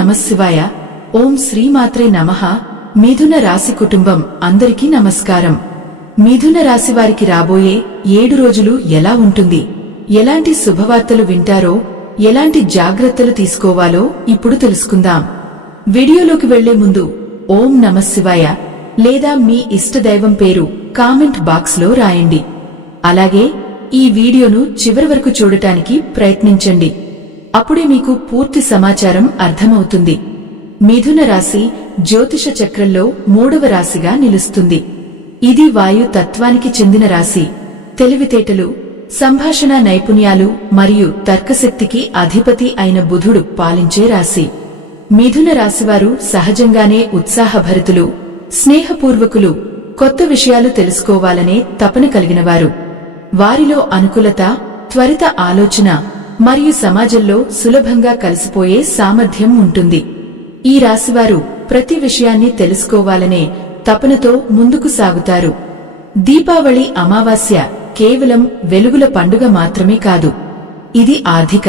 నమఃశివాయ. ఓం శ్రీమాత్రే నమః. మిథున రాశి కుటుంబం అందరికీ నమస్కారం. మిథున రాశి వారికి రాబోయే 7 రోజులు ఎలా ఉంటుంది, ఎలాంటి శుభవార్తలు వింటారో, ఎలాంటి జాగ్రత్తలు తీసుకోవాలో ఇప్పుడు తెలుసుకుందాం. వీడియోలోకి వెళ్లే ముందు ఓం నమఃశివాయ లేదా మీ ఇష్టదైవం పేరు కామెంట్ బాక్స్ లో రాయండి. అలాగే ఈ వీడియోను చివరి వరకు చూడటానికి ప్రయత్నించండి. అప్పుడే మీకు పూర్తి సమాచారం అర్థమవుతుంది. మిథున రాశి జ్యోతిష చక్రంలో 3వ రాశిగా నిలుస్తుంది. ఇది వాయు తత్వానికి చెందిన రాశి. తెలివితేటలు, సంభాషణ నైపుణ్యాలు మరియు తర్కశక్తికి అధిపతి అయిన బుధుడు పాలించే రాశి. మిథున రాశివారు సహజంగానే ఉత్సాహభరితులు, స్నేహపూర్వకులు, కొత్త విషయాలు తెలుసుకోవాలనే తపన కలిగినవారు. వారిలో అనుకూలత, త్వరిత ఆలోచన మరియు సమాజంలో సులభంగా కలిసిపోయే సామర్థ్యం ఉంటుంది. ఈ రాశివారు ప్రతి విషయాన్ని తెలుసుకోవాలనే తపనతో ముందుకు సాగుతారు. దీపావళి అమావాస్య కేవలం వెలుగుల పండుగ మాత్రమే కాదు. ఇది ఆర్థిక,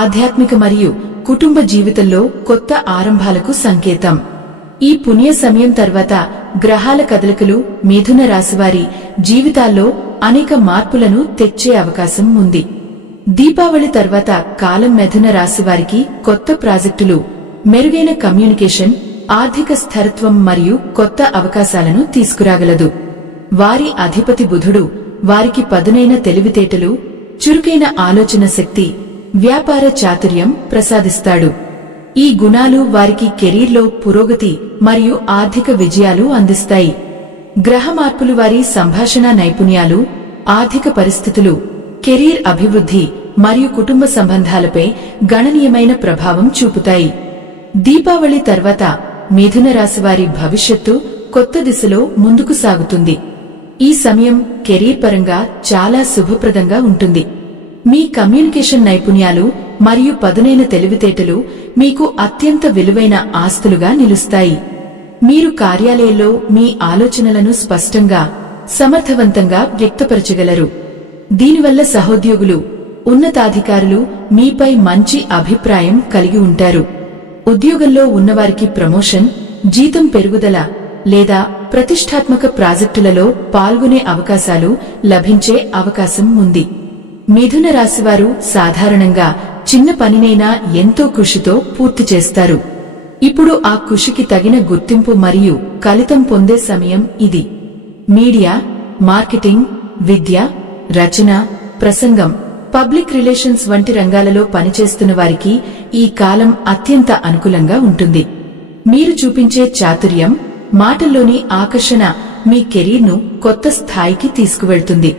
ఆధ్యాత్మిక మరియు కుటుంబ జీవితంలో కొత్త ఆరంభాలకు సంకేతం. ఈ పుణ్య సమయం తర్వాత గ్రహాల కదలికలు మిథున రాశివారి జీవితాల్లో అనేక మార్పులను తెచ్చే అవకాశం ఉంది. దీపావళి తర్వాత కాలం మిథున రాశివారికి కొత్త ప్రాజెక్టులు, మెరుగైన కమ్యూనికేషన్, ఆర్థిక స్థిరత్వం మరియు కొత్త అవకాశాలను తీసుకురాగలదు. వారి అధిపతి బుధుడు వారికి పదునైన తెలివితేటలు, చురుకైన ఆలోచన శక్తి, వ్యాపార చాతుర్యం ప్రసాదిస్తాడు. ఈ గుణాలు వారికి కెరీర్లో పురోగతి మరియు ఆర్థిక విజయాలు అందిస్తాయి. గ్రహ మార్పులు వారి సంభాషణ నైపుణ్యాలు, ఆర్థిక పరిస్థితులు, కెరీర్ అభివృద్ధి మరియు కుటుంబ సంబంధాలపై గణనీయమైన ప్రభావం చూపుతాయి. దీపావళి తర్వాత మిథున రాశివారి భవిష్యత్తు కొత్త దిశలో ముందుకు సాగుతుంది. ఈ సమయం కెరీర్ పరంగా చాలా శుభప్రదంగా ఉంటుంది. మీ కమ్యూనికేషన్ నైపుణ్యాలు మరియు పదునైన తెలివితేటలు మీకు అత్యంత విలువైన ఆస్తులుగా నిలుస్తాయి. మీరు కార్యాలయంలో మీ ఆలోచనలను స్పష్టంగా, సమర్థవంతంగా వ్యక్తపరచగలరు. దీనివల్ల సహోద్యోగులు, ఉన్నతాధికారులు మీపై మంచి అభిప్రాయం కలిగి ఉంటారు. ఉద్యోగంలో ఉన్నవారికి ప్రమోషన్, జీతం పెరుగుదల లేదా ప్రతిష్టాత్మక ప్రాజెక్టులలో పాల్గొనే అవకాశాలు లభించే అవకాశం ఉంది. మిథున రాశివారు సాధారణంగా చిన్న పనినైనా ఎంతో కృషితో పూర్తి చేస్తారు. ఇప్పుడు ఆ కృషికి తగిన గుర్తింపు మరియు ఫలితం పొందే సమయం ఇది. మీడియా, మార్కెటింగ్, విద్య, రచన, ప్రసంగం, పబ్లిక్ రిలేషన్స్ వంటి రంగాలలో పనిచేస్తున్న వారికి ఈ కాలం అత్యంత అనుకూలంగా ఉంటుంది. మీరు చూపించే చాతుర్యం, మాటల్లోని ఆకర్షణ మీ కెరీర్ను కొత్త స్థాయికి తీసుకువెళ్తుంది.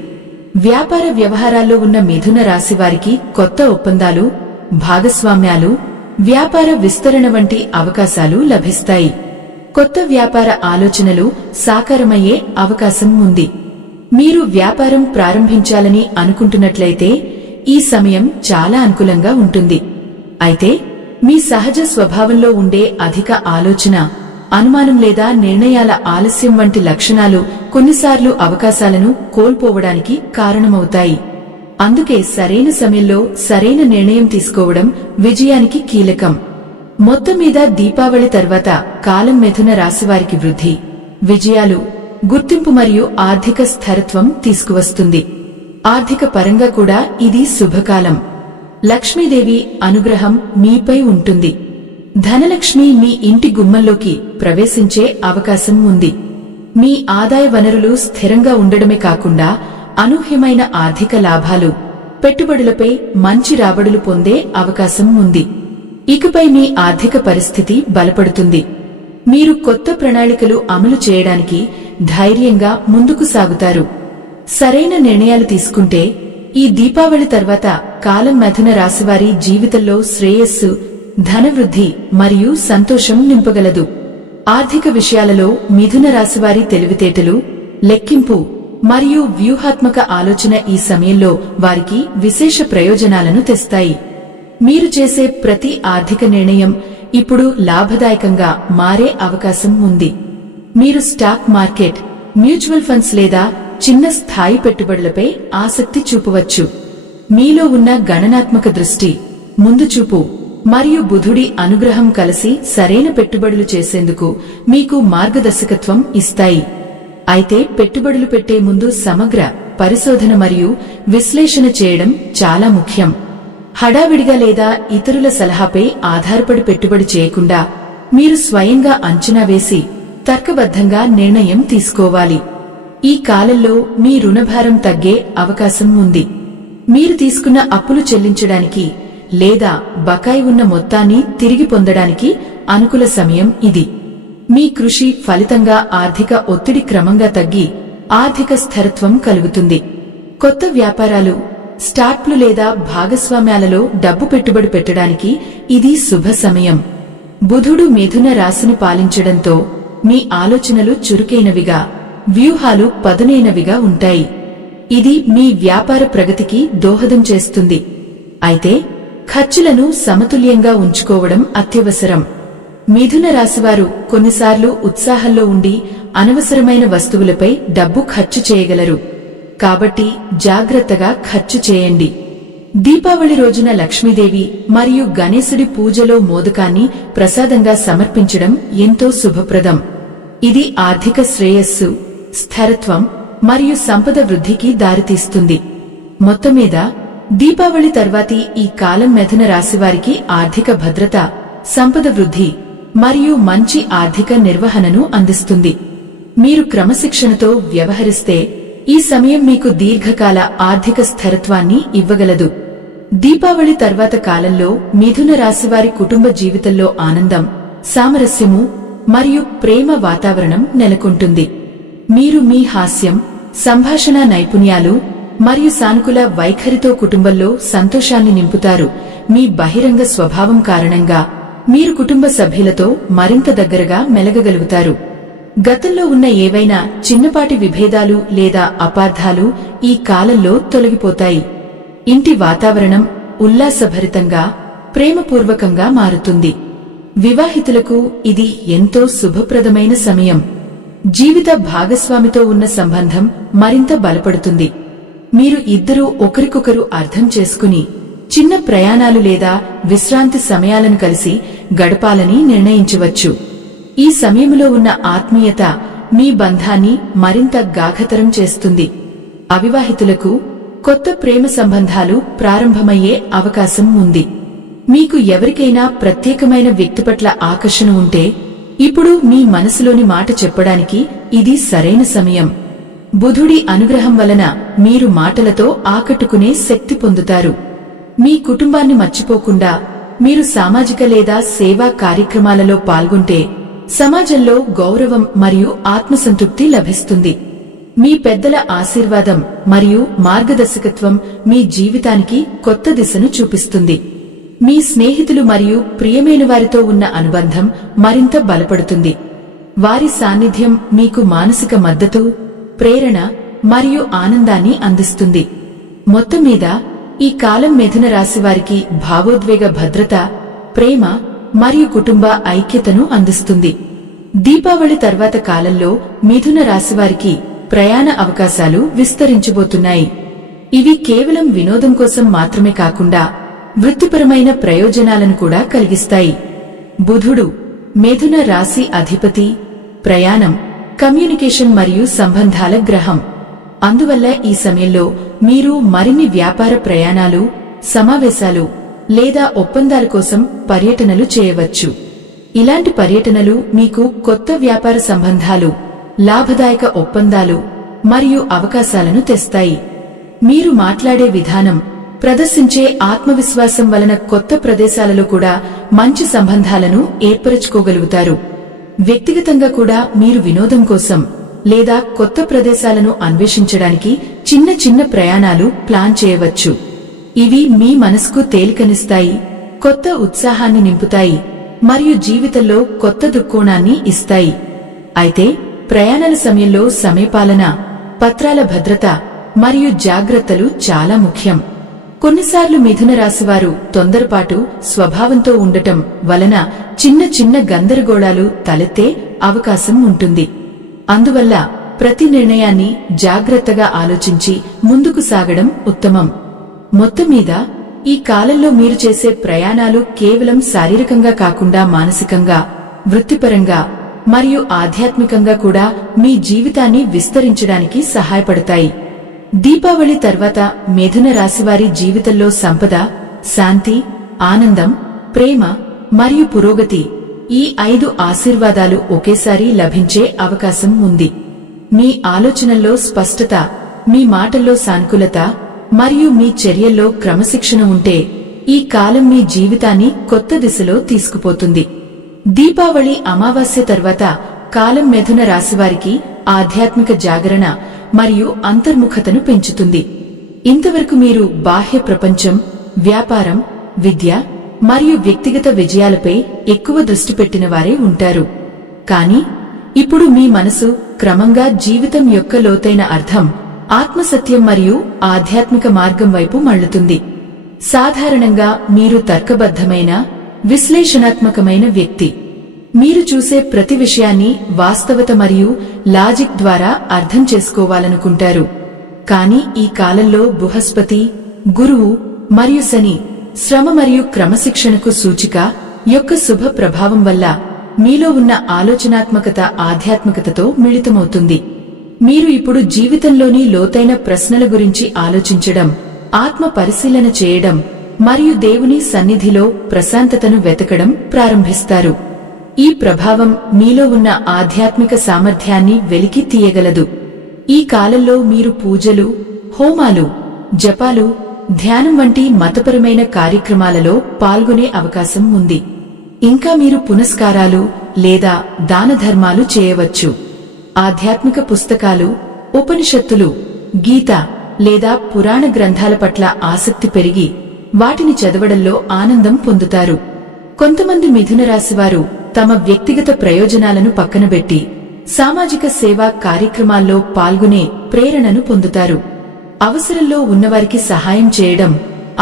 వ్యాపార వ్యవహారాల్లో ఉన్న మిథున రాశివారికి కొత్త ఒప్పందాలు, భాగస్వామ్యాలు, వ్యాపార విస్తరణ వంటి అవకాశాలు లభిస్తాయి. కొత్త వ్యాపార ఆలోచనలు సాకారమయ్యే అవకాశం ఉంది. మీరు వ్యాపారం ప్రారంభించాలని అనుకుంటున్నట్లయితే ఈ సమయం చాలా అనుకూలంగా ఉంటుంది. అయితే మీ సహజ స్వభావంలో ఉండే అధిక ఆలోచన, అనుమానం లేదా నిర్ణయాల ఆలస్యం వంటి లక్షణాలు కొన్నిసార్లు అవకాశాలను కోల్పోవడానికి కారణమవుతాయి. అందుకే సరైన సమయంలో సరైన నిర్ణయం తీసుకోవడం విజయానికి కీలకం. మొత్తం మీద దీపావళి తర్వాత కాలం మిథున రాశివారికి వృద్ధి, విజయాలు, గుర్తింపు మరియు ఆర్థిక స్థిరత్వం తీసుకువస్తుంది. ఆర్థిక పరంగా కూడా ఇది శుభకాలం. లక్ష్మీదేవి అనుగ్రహం మీపై ఉంటుంది. ధనలక్ష్మి మీ ఇంటి గుమ్మంలోకి ప్రవేశించే అవకాశం ఉంది. మీ ఆదాయ వనరులు స్థిరంగా ఉండడమే కాకుండా అనూహ్యమైన ఆర్థిక లాభాలు, పెట్టుబడులపై మంచి రాబడులు పొందే అవకాశం ఉంది. ఇకపై మీ ఆర్థిక పరిస్థితి బలపడుతుంది. మీరు కొత్త ప్రణాళికలు అమలు చేయడానికి ధైర్యంగా ముందుకు సాగుతారు. సరైన నిర్ణయాలు తీసుకుంటే ఈ దీపావళి తర్వాత కాలం మిథున రాశివారి జీవితంలో శ్రేయస్సు, ధనవృద్ధి మరియు సంతోషం నింపగలదు. ఆర్థిక విషయాలలో మిథున రాశివారి తెలివితేటలు, లెక్కింపు మరియు వ్యూహాత్మక ఆలోచన ఈ సమయంలో వారికి విశేష ప్రయోజనాలను తెస్తాయి. మీరు చేసే ప్రతి ఆర్థిక నిర్ణయం ఇప్పుడు లాభదాయకంగా మారే అవకాశం ఉంది. మీరు స్టాక్ మార్కెట్, మ్యూచువల్ ఫండ్స్ లేదా చిన్న స్థాయి పెట్టుబడులపై ఆసక్తి చూపవచ్చు. మీలో ఉన్న గణనాత్మక దృష్టి, ముందుచూపు మరియు బుధుడి అనుగ్రహం కలిసి సరైన పెట్టుబడులు చేసేందుకు మీకు మార్గదర్శకత్వం ఇస్తాయి. అయితే పెట్టుబడులు పెట్టే ముందు సమగ్ర పరిశోధన మరియు విశ్లేషణ చేయడం చాలా ముఖ్యం. హడావిడిగా లేదా ఇతరుల సలహాపై ఆధారపడి పెట్టుబడి చేయకుండా మీరు స్వయంగా అంచనా వేసి తర్కబద్ధంగా నిర్ణయం తీసుకోవాలి. ఈ కాలంలో మీ రుణభారం తగ్గే అవకాశం ఉంది. మీరు తీసుకున్న అప్పులు చెల్లించడానికి లేదా బకాయి ఉన్న మొత్తాన్ని తిరిగి పొందడానికి అనుకూల సమయం ఇది. మీ కృషి ఫలితంగా ఆర్థిక ఒత్తిడి క్రమంగా తగ్గి ఆర్థిక స్థిరత్వం కలుగుతుంది. కొత్త వ్యాపారాలు, స్టార్ట్లు లేదా భాగస్వామ్యాలలో డబ్బు పెట్టుబడి పెట్టడానికి ఇది శుభ సమయం. బుధుడు మిథున రాశిని పాలించడంతో మీ ఆలోచనలు చురుకైనవిగా, వ్యూహాలు పదునైనవిగా ఉంటాయి. ఇది మీ వ్యాపార ప్రగతికి దోహదం చేస్తుంది. అయితే ఖర్చులను సమతుల్యంగా ఉంచుకోవడం అత్యవసరం. మిథున రాశివారు కొన్నిసార్లు ఉత్సాహంలో ఉండి అనవసరమైన వస్తువులపై డబ్బు ఖర్చు చేయగలరు. కాబట్టి జాగ్రత్తగా ఖర్చు చేయండి. దీపావళి రోజున లక్ష్మీదేవి మరియు గణేశుడి పూజలో మోదకాన్ని ప్రసాదంగా సమర్పించడం ఎంతో శుభప్రదం. ఇది ఆర్థిక శ్రేయస్సు, స్థిరత్వం మరియు సంపద వృద్ధికి దారితీస్తుంది. మొత్తమీద దీపావళి తర్వాతి ఈ కాలం మిథున రాశివారికి ఆర్థిక భద్రత, సంపద వృద్ధి మరియు మంచి ఆర్థిక నిర్వహణను అందిస్తుంది. మీరు క్రమశిక్షణతో వ్యవహరిస్తే ఈ సమయం మీకు దీర్ఘకాల ఆర్థిక స్థిరత్వాన్ని ఇవ్వగలదు. దీపావళి తర్వాత కాలంలో మిథున రాశివారి కుటుంబ జీవితంలో ఆనందం, సామరస్యము మరియు ప్రేమ వాతావరణం నెలకొంటుంది. మీరు మీ హాస్యం, సంభాషణ నైపుణ్యాలు మరియు సానుకూల వైఖరితో కుటుంబంలో సంతోషాన్ని నింపుతారు. మీ బహిరంగ స్వభావం కారణంగా మీరు కుటుంబ సభ్యులతో మరింత దగ్గరగా మెలగగలుగుతారు. గతంలో ఉన్న ఏవైనా చిన్నపాటి విభేదాలు లేదా అపార్థాలు ఈ కాలంలో తొలగిపోతాయి. ఇంటి వాతావరణం ఉల్లాసభరితంగా, ప్రేమపూర్వకంగా మారుతుంది. వివాహితులకు ఇది ఎంతో శుభప్రదమైన సమయం. జీవిత భాగస్వామితో ఉన్న సంబంధం మరింత బలపడుతుంది. మీరు ఇద్దరూ ఒకరికొకరు అర్థం చేసుకుని చిన్న ప్రయాణాలు లేదా విశ్రాంతి సమయాలను కలిసి గడపాలని నిర్ణయించవచ్చు. ఈ సమయంలో ఉన్న ఆత్మీయత మీ బంధాన్ని మరింత గాఢతరం చేస్తుంది. అవివాహితులకు కొత్త ప్రేమ సంబంధాలు ప్రారంభమయ్యే అవకాశం ఉంది. మీకు ఎవరికైనా ప్రత్యేకమైన వ్యక్తి పట్ల ఆకర్షణ ఉంటే ఇప్పుడు మీ మనసులోని మాట చెప్పడానికి ఇది సరైన సమయం. బుధుడి అనుగ్రహం వలన మీరు మాటలతో ఆకట్టుకునే శక్తి పొందుతారు. మీ కుటుంబాన్ని మర్చిపోకుండా మీరు సామాజిక లేదా సేవా కార్యక్రమాలలో పాల్గొంటే సమాజంలో గౌరవం మరియు ఆత్మసంతృప్తి లభిస్తుంది. మీ పెద్దల ఆశీర్వాదం మరియు మార్గదర్శకత్వం మీ జీవితానికి కొత్త దిశను చూపిస్తుంది. మీ స్నేహితులు మరియు ప్రియమైన వారితో ఉన్న అనుబంధం మరింత బలపడుతుంది. వారి సాన్నిధ్యం మీకు మానసిక మద్దతు, ప్రేరణ మరియు ఆనందాన్ని అందిస్తుంది. మొత్తమీద ఈ కాలం మిథున రాశివారికి భావోద్వేగ భద్రత, ప్రేమ మరియు కుటుంబ ఐక్యతను అందిస్తుంది. దీపావళి తర్వాత కాలంలో మిథున రాశివారికి ప్రయాణ అవకాశాలు విస్తరించబోతున్నాయి. ఇవి కేవలం వినోదం కోసం మాత్రమే కాకుండా వృత్తిపరమైన ప్రయోజనాలను కూడా కలిగిస్తాయి. బుధుడు మిథున రాశి అధిపతి, ప్రయాణం, కమ్యూనికేషన్ మరియు సంబంధాల గ్రహం. అందువల్ల ఈ సమయంలో మీరు మరిన్ని వ్యాపార ప్రయాణాలు, సమావేశాలు లేదా ఒప్పందాల కోసం పర్యటనలు చేయవచ్చు. ఇలాంటి పర్యటనలు మీకు కొత్త వ్యాపార సంబంధాలు, లాభదాయక ఒప్పందాలు మరియు అవకాశాలను తెస్తాయి. మీరు మాట్లాడే విధానం, ప్రదర్శించే ఆత్మవిశ్వాసం వలన కొత్త ప్రదేశాలలో కూడా మంచి సంబంధాలను ఏర్పరచుకోగలుగుతారు. వ్యక్తిగతంగా కూడా మీరు వినోదం కోసం లేదా కొత్త ప్రదేశాలను అన్వేషించడానికి చిన్న చిన్న ప్రయాణాలు ప్లాన్ చేయవచ్చు. ఇవి మీ మనసుకు తేలికనిస్తాయి, కొత్త ఉత్సాహాన్ని నింపుతాయి మరియు జీవితంలో కొత్త దృక్కోణాన్ని ఇస్తాయి. అయితే ప్రయాణాల సమయంలో సమయపాలన, పత్రాల భద్రత మరియు జాగ్రత్తలు చాలా ముఖ్యం. కొన్నిసార్లు మిథున రాశివారు తొందరపాటు స్వభావంతో ఉండటం వలన చిన్న చిన్న గందరగోళాలు తలెత్తే అవకాశం ఉంటుంది. అందువల్ల ప్రతి నిర్ణయాన్ని జాగ్రత్తగా ఆలోచించి ముందుకు సాగడం ఉత్తమం. మొత్తమీద ఈ కాలంలో మీరు చేసే ప్రయాణాలు కేవలం శారీరకంగా కాకుండా మానసికంగా, వృత్తిపరంగా మరియు ఆధ్యాత్మికంగా కూడా మీ జీవితాన్ని విస్తరించడానికి సహాయపడతాయి. దీపావళి తర్వాత మిథున రాశివారి జీవితంలో సంపద, శాంతి, ఆనందం, ప్రేమ మరియు పురోగతి ఈ 5 ఆశీర్వాదాలు ఒకేసారి లభించే అవకాశం ఉంది. మీ ఆలోచనల్లో స్పష్టత, మీ మాటల్లో సానుకూలత మరియు మీ చర్యల్లో క్రమశిక్షణ ఉంటే ఈ కాలం మీ జీవితాన్ని కొత్త దిశలో తీసుకుపోతుంది. దీపావళి అమావాస్య తర్వాత కాలం మిథున రాశివారికి ఆధ్యాత్మిక జాగరణ మరియు అంతర్ముఖతను పెంచుతుంది. ఇంతవరకు మీరు బాహ్య ప్రపంచం, వ్యాపారం, విద్య మరియు వ్యక్తిగత విజయాలపై ఎక్కువ దృష్టి పెట్టిన వారే ఉంటారు. కానీ ఇప్పుడు మీ మనసు క్రమంగా జీవితం యొక్క లోతైన అర్థం, ఆత్మసత్యం మరియు ఆధ్యాత్మిక మార్గం వైపు మళ్లుతుంది. సాధారణంగా మీరు తర్కబద్ధమైన, విశ్లేషణాత్మకమైన వ్యక్తి. మీరు చూసే ప్రతి విషయాన్ని వాస్తవత మరియు లాజిక్ ద్వారా అర్థం చేసుకోవాలనుకుంటారు. కానీ ఈ కాలంలో బృహస్పతి, గురువు మరియు శని శ్రమ మరియు క్రమశిక్షణకు సూచిక యొక్క శుభ ప్రభావం వల్ల మీలో ఉన్న ఆలోచనాత్మకత ఆధ్యాత్మికతతో మిళితమవుతుంది. మీరు ఇప్పుడు జీవితంలోని లోతైన ప్రశ్నల గురించి ఆలోచించడం, ఆత్మ పరిశీలన చేయడం మరియు దేవుని సన్నిధిలో ప్రశాంతతను వెతకడం ప్రారంభిస్తారు. ఈ ప్రభావం మీలో ఉన్న ఆధ్యాత్మిక సామర్థ్యాన్ని వెలికి తీయగలదు. ఈ కాలంలో మీరు పూజలు, హోమాలు, జపాలు, ధ్యానం వంటి మతపరమైన కార్యక్రమాలలో పాల్గొనే అవకాశం ఉంది. ఇంకా మీరు పునస్కారాలు లేదా దానధర్మాలు చేయవచ్చు. ఆధ్యాత్మిక పుస్తకాలు, ఉపనిషత్తులు, గీత లేదా పురాణ గ్రంథాల పట్ల ఆసక్తి పెరిగి వాటిని చదవడంలో ఆనందం పొందుతారు. కొంతమంది మిథున రాశివారు తమ వ్యక్తిగత ప్రయోజనాలను పక్కనబెట్టి సామాజిక సేవా కార్యక్రమాల్లో పాల్గొనే ప్రేరణను పొందుతారు. అవసరంలో ఉన్నవారికి సహాయం చేయడం,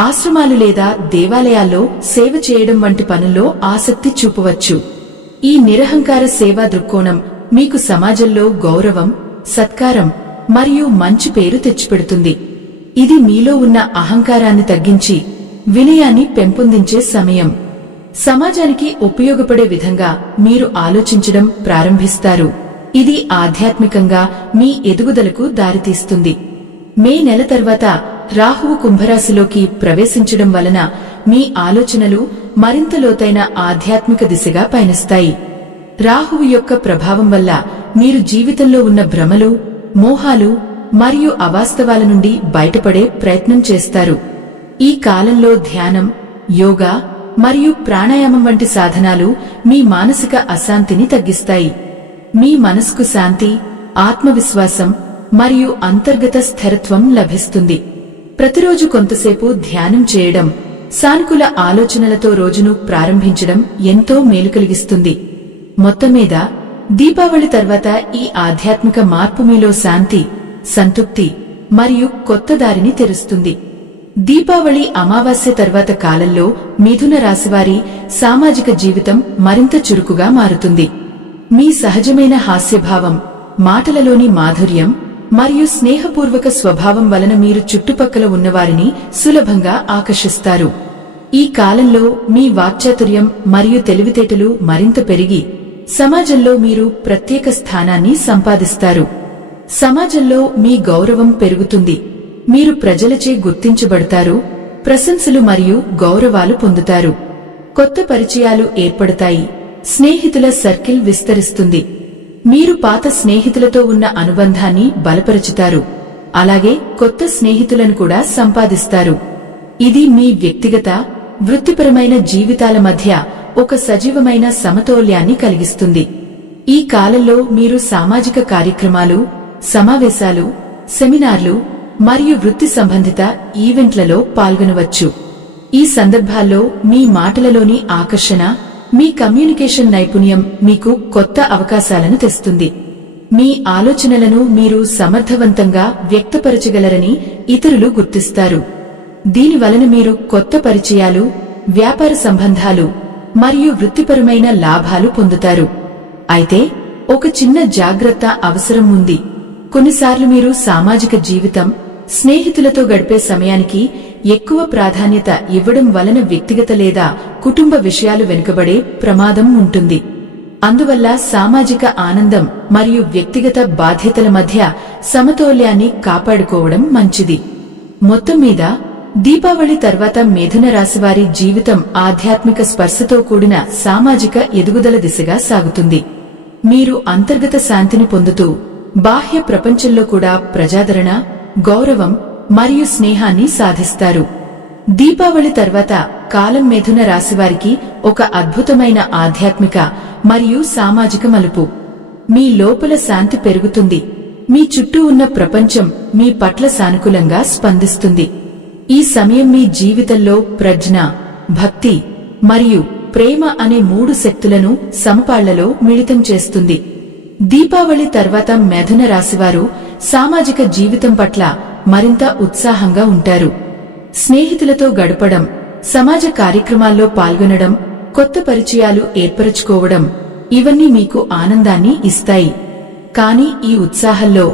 ఆశ్రమాలు లేదా దేవాలయాల్లో సేవ చేయడం వంటి పనుల్లో ఆసక్తి చూపవచ్చు. ఈ నిరహంకార సేవా దృక్కోణం మీకు సమాజంలో గౌరవం, సత్కారం మరియు మంచి పేరు తెచ్చిపెడుతుంది. ఇది మీలో ఉన్న అహంకారాన్ని తగ్గించి వినయాన్ని పెంపొందించే సమయం. సమాజానికి ఉపయోగపడే విధంగా మీరు ఆలోచించడం ప్రారంభిస్తారు. ఇది ఆధ్యాత్మికంగా మీ ఎదుగుదలకు దారితీస్తుంది. మే నెల తర్వాత రాహువు కుంభరాశిలోకి ప్రవేశించడం వలన మీ ఆలోచనలు మరింత లోతైన ఆధ్యాత్మిక దిశగా పయనిస్తాయి. రాహువు యొక్క ప్రభావం వల్ల మీరు జీవితంలో ఉన్న భ్రమలు, మోహాలు మరియు అవాస్తవాల నుండి బయటపడే ప్రయత్నం చేస్తారు. ఈ కాలంలో ధ్యానం, యోగా మరియు ప్రాణాయామం వంటి సాధనాలు మీ మానసిక అశాంతిని తగ్గిస్తాయి. మీ మనసుకు శాంతి, ఆత్మవిశ్వాసం మరియు అంతర్గత స్థిరత్వం లభిస్తుంది. ప్రతిరోజు కొంతసేపు ధ్యానం చేయడం, సానుకూల ఆలోచనలతో రోజును ప్రారంభించడం ఎంతో మేలు కలిగిస్తుంది. మొత్తమీద దీపావళి తర్వాత ఈ ఆధ్యాత్మిక మార్పు మీలో శాంతి, సంతృప్తి మరియు కొత్త దారిని తెరుస్తుంది. దీపావళి అమావాస్య తర్వాత కాలంలో మిథున రాశివారి సామాజిక జీవితం మరింత చురుకుగా మారుతుంది. మీ సహజమైన హాస్యభావం, మాటలలోని మాధుర్యం మరియు స్నేహపూర్వక స్వభావం వలన మీరు చుట్టుపక్కల ఉన్నవారిని సులభంగా ఆకర్షిస్తారు. ఈ కాలంలో మీ వాక్చాతుర్యం మరియు తెలివితేటలు మరింత పెరిగి సమాజంలో మీరు ప్రత్యేక స్థానాన్ని సంపాదిస్తారు. సమాజంలో మీ గౌరవం పెరుగుతుంది. మీరు ప్రజలచే గుర్తించబడతారు, ప్రశంసలు మరియు గౌరవాలు పొందుతారు. కొత్త పరిచయాలు ఏర్పడతాయి, స్నేహితుల సర్కిల్ విస్తరిస్తుంది. మీరు పాత స్నేహితులతో ఉన్న అనుబంధాన్ని బలపరుచుతారు, అలాగే కొత్త స్నేహితులను కూడా సంపాదిస్తారు. ఇది మీ వ్యక్తిగత, వృత్తిపరమైన జీవితాల మధ్య ఒక సజీవమైన సమతౌల్యాన్ని కలిగిస్తుంది. ఈ కాలంలో మీరు సామాజిక కార్యక్రమాలు, సమావేశాలు, సెమినార్లు మరియు వృత్తి సంబంధిత ఈవెంట్లలో పాల్గొనవచ్చు. ఈ సందర్భాల్లో మీ మాటలలోని ఆకర్షణ, మీ కమ్యూనికేషన్ నైపుణ్యం మీకు కొత్త అవకాశాలను తెస్తుంది. మీ ఆలోచనలను మీరు సమర్థవంతంగా వ్యక్తపరచగలరని ఇతరులు గుర్తిస్తారు. దీనివలన మీరు కొత్త పరిచయాలు, వ్యాపార సంబంధాలు మరియు వృత్తిపరమైన లాభాలు పొందుతారు. అయితే ఒక చిన్న జాగ్రత్త అవసరం ఉంది. కొన్నిసార్లు మీరు సామాజిక జీవితం, స్నేహితులతో గడిపే సమయానికి ఎక్కువ ప్రాధాన్యత ఇవ్వడం వలన వ్యక్తిగత లేదా కుటుంబ విషయాలు వెనుకబడే ప్రమాదం ఉంటుంది. అందువల్ల సామాజిక ఆనందం మరియు వ్యక్తిగత బాధ్యతల మధ్య సమతౌల్యాన్ని కాపాడుకోవడం మంచిది. మొత్తం మీద దీపావళి తర్వాత మిథున రాశివారి జీవితం ఆధ్యాత్మిక స్పర్శతో కూడిన సామాజిక ఎదుగుదల దిశగా సాగుతుంది. మీరు అంతర్గత శాంతిని పొందుతూ బాహ్య ప్రపంచంలో కూడా ప్రజాదరణ, గౌరవం మరియు స్నేహాన్ని సాధిస్తారు. దీపావళి తర్వాత కాలం మిథున రాశివారికి ఒక అద్భుతమైన ఆధ్యాత్మిక మరియు సామాజిక మలుపు. మీ లోపల శాంతి పెరుగుతుంది. మీ చుట్టూ ఉన్న ప్రపంచం మీ పట్ల సానుకూలంగా స్పందిస్తుంది. ఈ సమయం మీ జీవితంలో ప్రజ్ఞ, భక్తి మరియు ప్రేమ అనే 3 శక్తులను సమపాళ్లలో మిళితం చేస్తుంది. దీపావళి తర్వాత మిథున రాశివారు సామాజిక జీవితం పట్ల మరింత ఉత్సాహంగా ఉంటారు. స్నేహితులతో గడపడం, సమాజ కార్యక్రమాల్లో పాల్గొనడం, కొత్త పరిచయాలు ఏర్పరచుకోవడం ఇవన్నీ మీకు ఆనందాన్ని ఇస్తాయి. కానీ ఈ ఉత్సాహంలో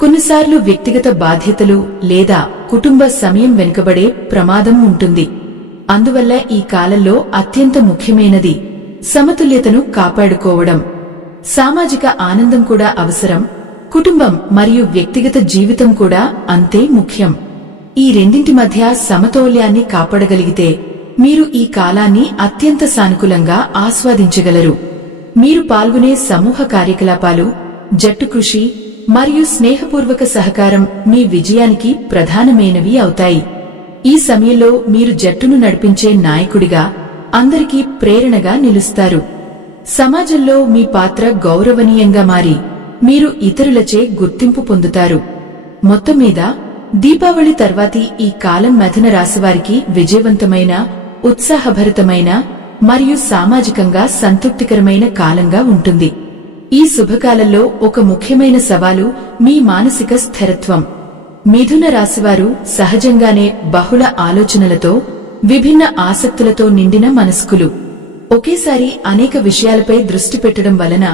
కొన్నిసార్లు వ్యక్తిగత బాధ్యతలు లేదా కుటుంబ సమయం వెనుకబడే ప్రమాదం ఉంటుంది. అందువల్ల ఈ కాలంలో అత్యంత ముఖ్యమైనది సమతుల్యతను కాపాడుకోవడం. సామాజిక ఆనందం కూడా అవసరం, కుటుంబం మరియు వ్యక్తిగత జీవితం కూడా అంతే ముఖ్యం. ఈ రెండింటి మధ్య సమతౌల్యాన్ని కాపాడగలిగితే మీరు ఈ కాలాన్ని అత్యంత సానుకూలంగా ఆస్వాదించగలరు. మీరు పాల్గొనే సమూహ కార్యకలాపాలు, జట్టు కృషి మరియు స్నేహపూర్వక సహకారం మీ విజయానికి ప్రధానమైనవి అవుతాయి. ఈ సమయంలో మీరు జట్టును నడిపించే నాయకుడిగా అందరికీ ప్రేరణగా నిలుస్తారు. సమాజంలో మీ పాత్ర గౌరవనీయంగా మారి మీరు ఇతరులచే గుర్తింపు పొందుతారు. మొత్తం మీద దీపావళి తర్వాతి ఈ కాలం మిథున రాశివారికి విజయవంతమైన, ఉత్సాహభరితమైన మరియు సామాజికంగా సంతృప్తికరమైన కాలంగా ఉంటుంది. ఈ శుభకాలంలో ఒక ముఖ్యమైన సవాలు మీ మానసిక స్థిరత్వం. మిథున రాశివారు సహజంగానే బహుళ ఆలోచనలతో, విభిన్న ఆసక్తులతో నిండిన మనస్కులు. ఒకేసారి అనేక విషయాలపై దృష్టి పెట్టడం వలన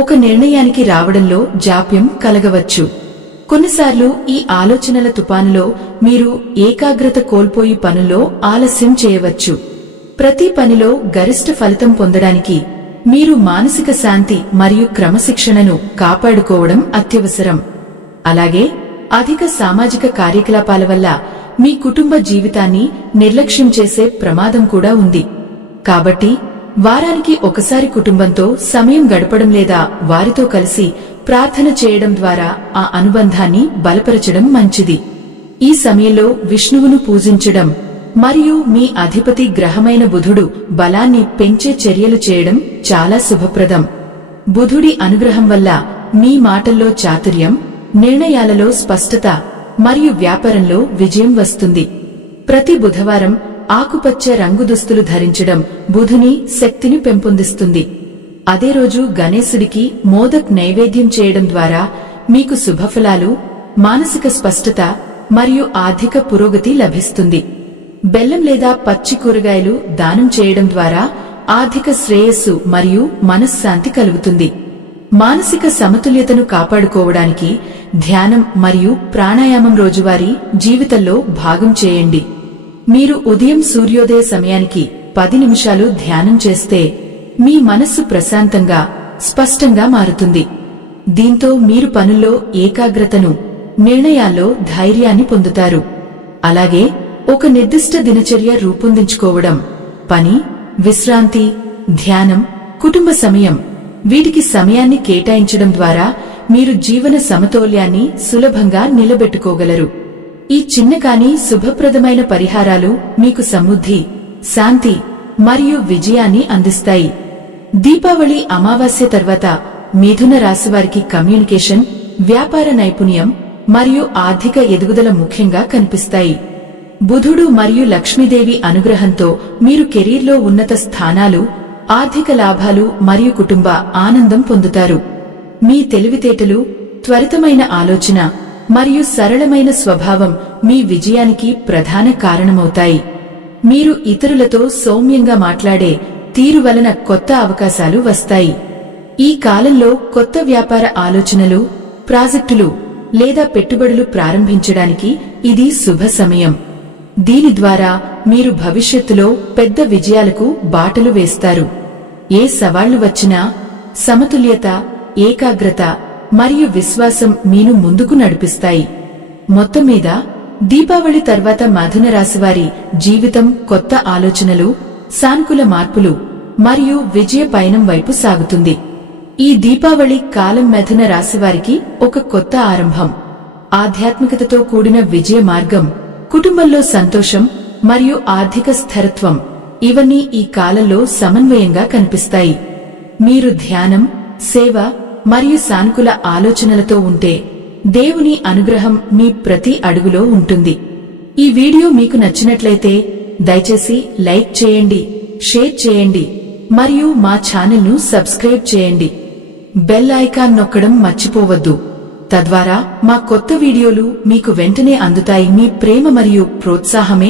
ఒక నిర్ణయానికి రావడంలో జాప్యం కలగవచ్చు. కొన్నిసార్లు ఈ ఆలోచనల తుపానులో మీరు ఏకాగ్రత కోల్పోయి పనుల్లో ఆలస్యం చేయవచ్చు. ప్రతి పనిలో గరిష్ట ఫలితం పొందడానికి మీరు మానసిక శాంతి మరియు క్రమశిక్షణను కాపాడుకోవడం అత్యవసరం. అలాగే అధిక సామాజిక కార్యకలాపాల వల్ల మీ కుటుంబ జీవితాన్ని నిర్లక్ష్యం చేసే ప్రమాదం కూడా ఉంది. కాబట్టి వారానికి ఒకసారి కుటుంబంతో సమయం గడపడం లేదా వారితో కలిసి ప్రార్థన చేయడం ద్వారా ఆ అనుబంధాన్ని బలపరచడం మంచిది. ఈ సమయంలో విష్ణువును పూజించడం మరియు మీ అధిపతి గ్రహమైన బుధుడు బలాన్ని పెంచే చర్యలు చేయడం చాలా శుభప్రదం. బుధుడి అనుగ్రహం వల్ల మీ మాటల్లో చాతుర్యం, నిర్ణయాలలో స్పష్టత మరియు వ్యాపారంలో విజయం వస్తుంది. ప్రతి బుధవారం ఆకుపచ్చ రంగు దుస్తులు ధరించడం బుధుని శక్తిని పెంపొందిస్తుంది. అదే రోజు గణేశుడికి మోదక్ నైవేద్యం చేయడం ద్వారా మీకు శుభఫలాలు, మానసిక స్పష్టత మరియు ఆర్థిక పురోగతి లభిస్తుంది. బెల్లం లేదా పచ్చి కూరగాయలు దానం చేయడం ద్వారా ఆర్థిక శ్రేయస్సు మరియు మనశ్శాంతి కలుగుతుంది. మానసిక సమతుల్యతను కాపాడుకోవడానికి ధ్యానం మరియు ప్రాణాయామం రోజువారీ జీవితంలో భాగం చేయండి. మీరు ఉదయం సూర్యోదయ సమయానికి 10 నిమిషాలు ధ్యానం చేస్తే మీ మనస్సు ప్రశాంతంగా, స్పష్టంగా మారుతుంది. దీంతో మీరు పనుల్లో ఏకాగ్రతను, నిర్ణయాల్లో ధైర్యాన్ని పొందుతారు. అలాగే ఒక నిర్దిష్ట దినచర్య రూపొందించుకోవడం, పని, విశ్రాంతి, ధ్యానం, కుటుంబ సమయం వీటికి సమయాన్ని కేటాయించడం ద్వారా మీరు జీవన సమతౌల్యాన్ని సులభంగా నిలబెట్టుకోగలరు. ఈ చిన్న కానీ శుభప్రదమైన పరిహారాలు మీకు సమృద్ధి, శాంతి మరియు విజయాన్ని అందిస్తాయి. దీపావళి అమావాస్య తర్వాత మిథున రాశివారికి కమ్యూనికేషన్, వ్యాపార నైపుణ్యం మరియు ఆర్థిక ఎదుగుదల ముఖ్యంగా కనిపిస్తాయి. బుధుడు మరియు లక్ష్మీదేవి అనుగ్రహంతో మీరు కెరీర్లో ఉన్నత స్థానాలు, ఆర్థిక లాభాలు మరియు కుటుంబ ఆనందం పొందుతారు. మీ తెలివితేటలు, త్వరితమైన ఆలోచన మరియు సరళమైన స్వభావం మీ విజయానికి ప్రధాన కారణమవుతాయి. మీరు ఇతరులతో సౌమ్యంగా మాట్లాడే తీరు వలన కొత్త అవకాశాలు వస్తాయి. ఈ కాలంలో కొత్త వ్యాపార ఆలోచనలు, ప్రాజెక్టులు లేదా పెట్టుబడులు ప్రారంభించడానికి ఇది శుభ సమయం. దీని ద్వారా మీరు భవిష్యత్తులో పెద్ద విజయాలకు బాటలు వేస్తారు. ఏ సవాళ్లు వచ్చినా సమతుల్యత, ఏకాగ్రత మరియు విశ్వాసం మీను ముందుకు నడిపిస్తాయి. మొత్తం మీద దీపావళి తర్వాత మిథున రాశివారి జీవితం కొత్త ఆలోచనలు, సానుకూల మార్పులు మరియు విజయ పయనం వైపు సాగుతుంది. ఈ దీపావళి కాలం మిథున రాశివారికి ఒక కొత్త ఆరంభం. ఆధ్యాత్మికతతో కూడిన విజయ మార్గం, కుటుంబంలో సంతోషం మరియు ఆర్థిక స్థిరత్వం ఇవన్నీ ఈ కాలంలో సమన్వయంగా కనిపిస్తాయి. మీరు ధ్యానం, సేవ మరియు సానుకూల ఆలోచనలతో ఉంటే దేవుని అనుగ్రహం మీ ప్రతి అడుగులో ఉంటుంది. ఈ వీడియో మీకు నచ్చినట్లయితే దయచేసి లైక్ చేయండి, షేర్ చేయండి మరియు మా ఛానల్ను సబ్స్క్రైబ్ చేయండి. బెల్ ఐకాన్ నొక్కడం మర్చిపోవద్దు. తద్వారా మా కొత్త వీడియోలు మీకు వెంటనే అందుతాయి. మీ ప్రేమ మరియు ప్రోత్సాహమే